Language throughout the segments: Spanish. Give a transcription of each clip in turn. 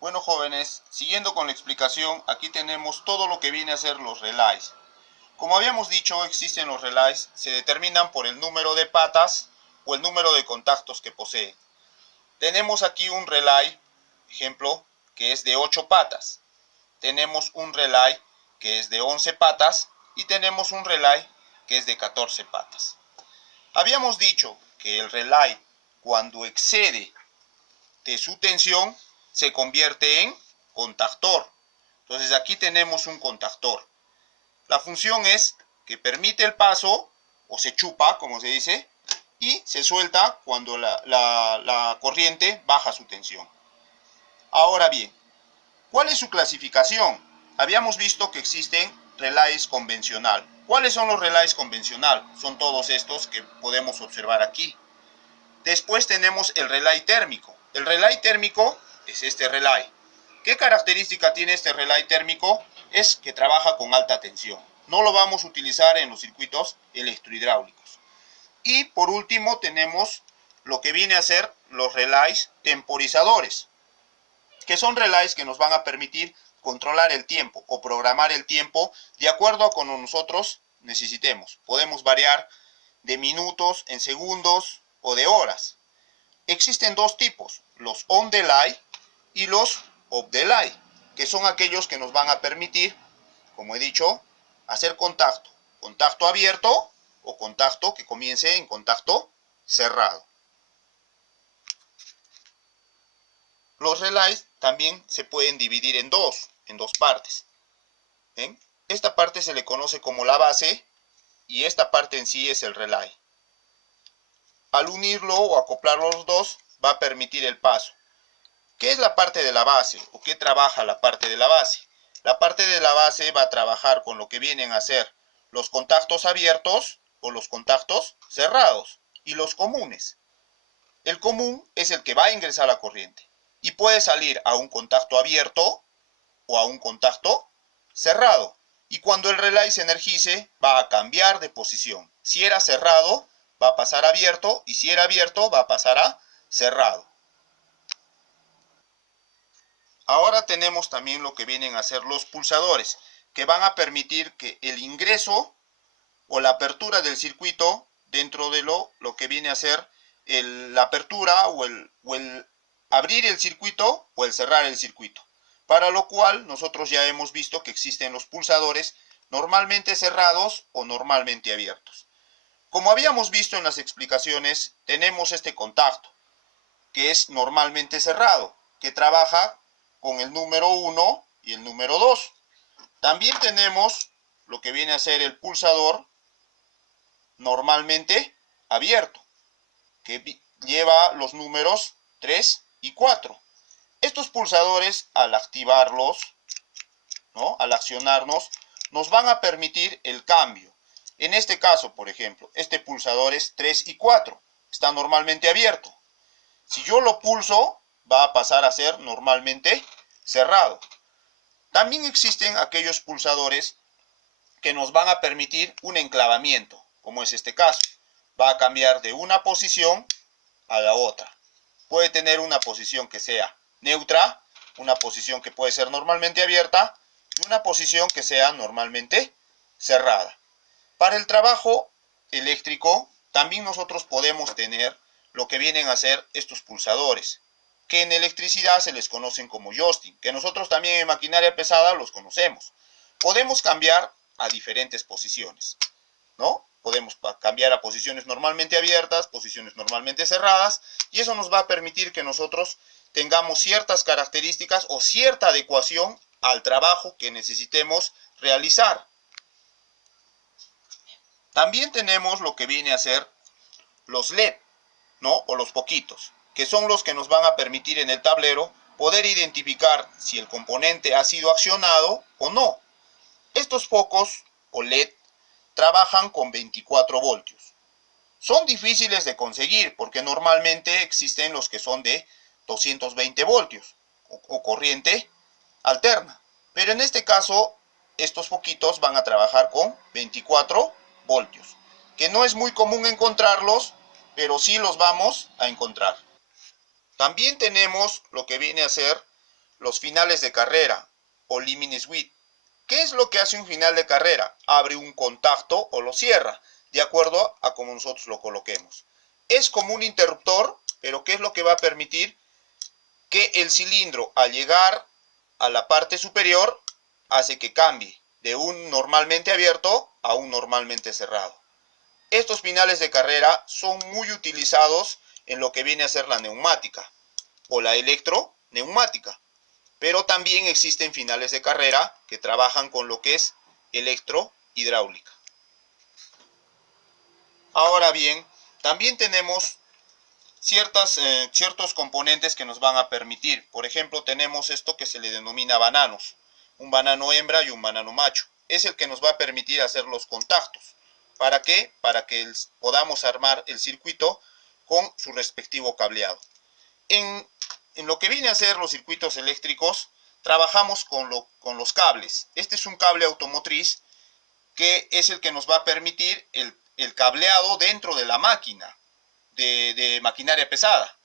Bueno, jóvenes, siguiendo con la explicación, aquí tenemos todo lo que viene a ser los relays. Como habíamos dicho, existen los relays, se determinan por el número de patas o el número de contactos que poseen. Tenemos aquí un relay, ejemplo, que es de 8 patas. Tenemos un relay que es de 11 patas y tenemos un relay que es de 14 patas. Habíamos dicho que el relay, cuando excede de su tensión, se convierte en contactor. Entonces aquí tenemos un contactor. La función es que permite el paso, o se chupa, como se dice, y se suelta cuando la corriente baja su tensión. Ahora bien, ¿cuál es su clasificación? Habíamos visto que existen relays convencional. ¿Cuáles son los relays convencional? Son todos estos que podemos observar aquí. Después tenemos el relay térmico. El relay térmico es este relay. ¿Qué característica tiene este relay térmico? Es que trabaja con alta tensión. No lo vamos a utilizar en los circuitos electrohidráulicos. Y por último tenemos lo que viene a ser los relays temporizadores, que son relays que nos van a permitir controlar el tiempo o programar el tiempo de acuerdo a como nosotros necesitemos. Podemos variar de minutos en segundos o de horas. Existen dos tipos, los on delay y los off delay, que son aquellos que nos van a permitir, como he dicho, hacer contacto abierto o contacto que comience en contacto cerrado. Los relays también se pueden dividir en dos partes. ¿Ven? Esta parte se le conoce como la base y esta parte en sí es el relay. Al unirlo o acoplar los dos va a permitir el paso. ¿Qué es la parte de la base o qué trabaja la parte de la base? La parte de la base va a trabajar con lo que vienen a ser los contactos abiertos o los contactos cerrados y los comunes. El común es el que va a ingresar la corriente y puede salir a un contacto abierto o a un contacto cerrado. Y cuando el relay se energice va a cambiar de posición. Si era cerrado va a pasar a abierto y si era abierto va a pasar a cerrado. Ahora tenemos también lo que vienen a ser los pulsadores, que van a permitir que el ingreso o la apertura del circuito dentro de lo que viene a ser la apertura o el abrir el circuito o el cerrar el circuito. Para lo cual nosotros ya hemos visto que existen los pulsadores normalmente cerrados o normalmente abiertos. Como habíamos visto en las explicaciones, tenemos este contacto, que es normalmente cerrado, que trabaja con el número 1 y el número 2. También tenemos lo que viene a ser el pulsador normalmente abierto, que lleva los números 3 y 4. Estos pulsadores, al activarlos, ¿no?, al accionarnos, nos van a permitir el cambio. En este caso, por ejemplo, este pulsador es 3 y 4, está normalmente abierto. Si yo lo pulso, va a pasar a ser normalmente cerrado. También existen aquellos pulsadores que nos van a permitir un enclavamiento, como es este caso. Va a cambiar de una posición a la otra. Puede tener una posición que sea neutra, una posición que puede ser normalmente abierta y una posición que sea normalmente cerrada. Para el trabajo eléctrico también nosotros podemos tener lo que vienen a ser estos pulsadores, que en electricidad se les conocen como joystick, que nosotros también en maquinaria pesada los conocemos. Podemos cambiar a diferentes posiciones, ¿no? Podemos cambiar a posiciones normalmente abiertas, posiciones normalmente cerradas, y eso nos va a permitir que nosotros tengamos ciertas características o cierta adecuación al trabajo que necesitemos realizar. También tenemos lo que viene a ser los LED, ¿no?, o los foquitos, que son los que nos van a permitir en el tablero poder identificar si el componente ha sido accionado o no. Estos focos o LED trabajan con 24 voltios. Son difíciles de conseguir porque normalmente existen los que son de 220 voltios o corriente alterna. Pero en este caso, estos foquitos van a trabajar con 24 voltios, que no es muy común encontrarlos, pero sí los vamos a encontrar. También tenemos lo que viene a ser los finales de carrera o limit switch. ¿Qué es lo que hace un final de carrera? Abre un contacto o lo cierra, de acuerdo a como nosotros lo coloquemos. Es como un interruptor, pero ¿qué es lo que va a permitir? Que el cilindro, al llegar a la parte superior, hace que cambie de un normalmente abierto a un normalmente cerrado. Estos finales de carrera son muy utilizados en lo que viene a ser la neumática o la electroneumática. Pero también existen finales de carrera que trabajan con lo que es electrohidráulica. Ahora bien, también tenemos ciertos componentes que nos van a permitir. Por ejemplo, tenemos esto que se le denomina bananos. Un banano hembra y un banano macho. Es el que nos va a permitir hacer los contactos. ¿Para qué? Para que podamos armar el circuito con su respectivo cableado. En lo que viene a ser los circuitos eléctricos, trabajamos con los cables. Este es un cable automotriz que es el que nos va a permitir el cableado dentro de la máquina, de maquinaria pesada.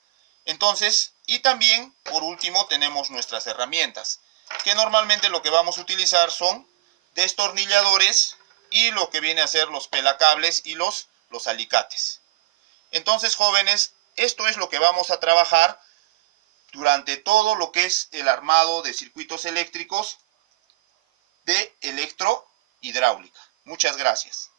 Entonces, y también, por último, tenemos nuestras herramientas, que normalmente lo que vamos a utilizar son destornilladores y lo que viene a ser los pelacables y los alicates. Entonces, jóvenes, esto es lo que vamos a trabajar durante todo lo que es el armado de circuitos eléctricos de electrohidráulica. Muchas gracias.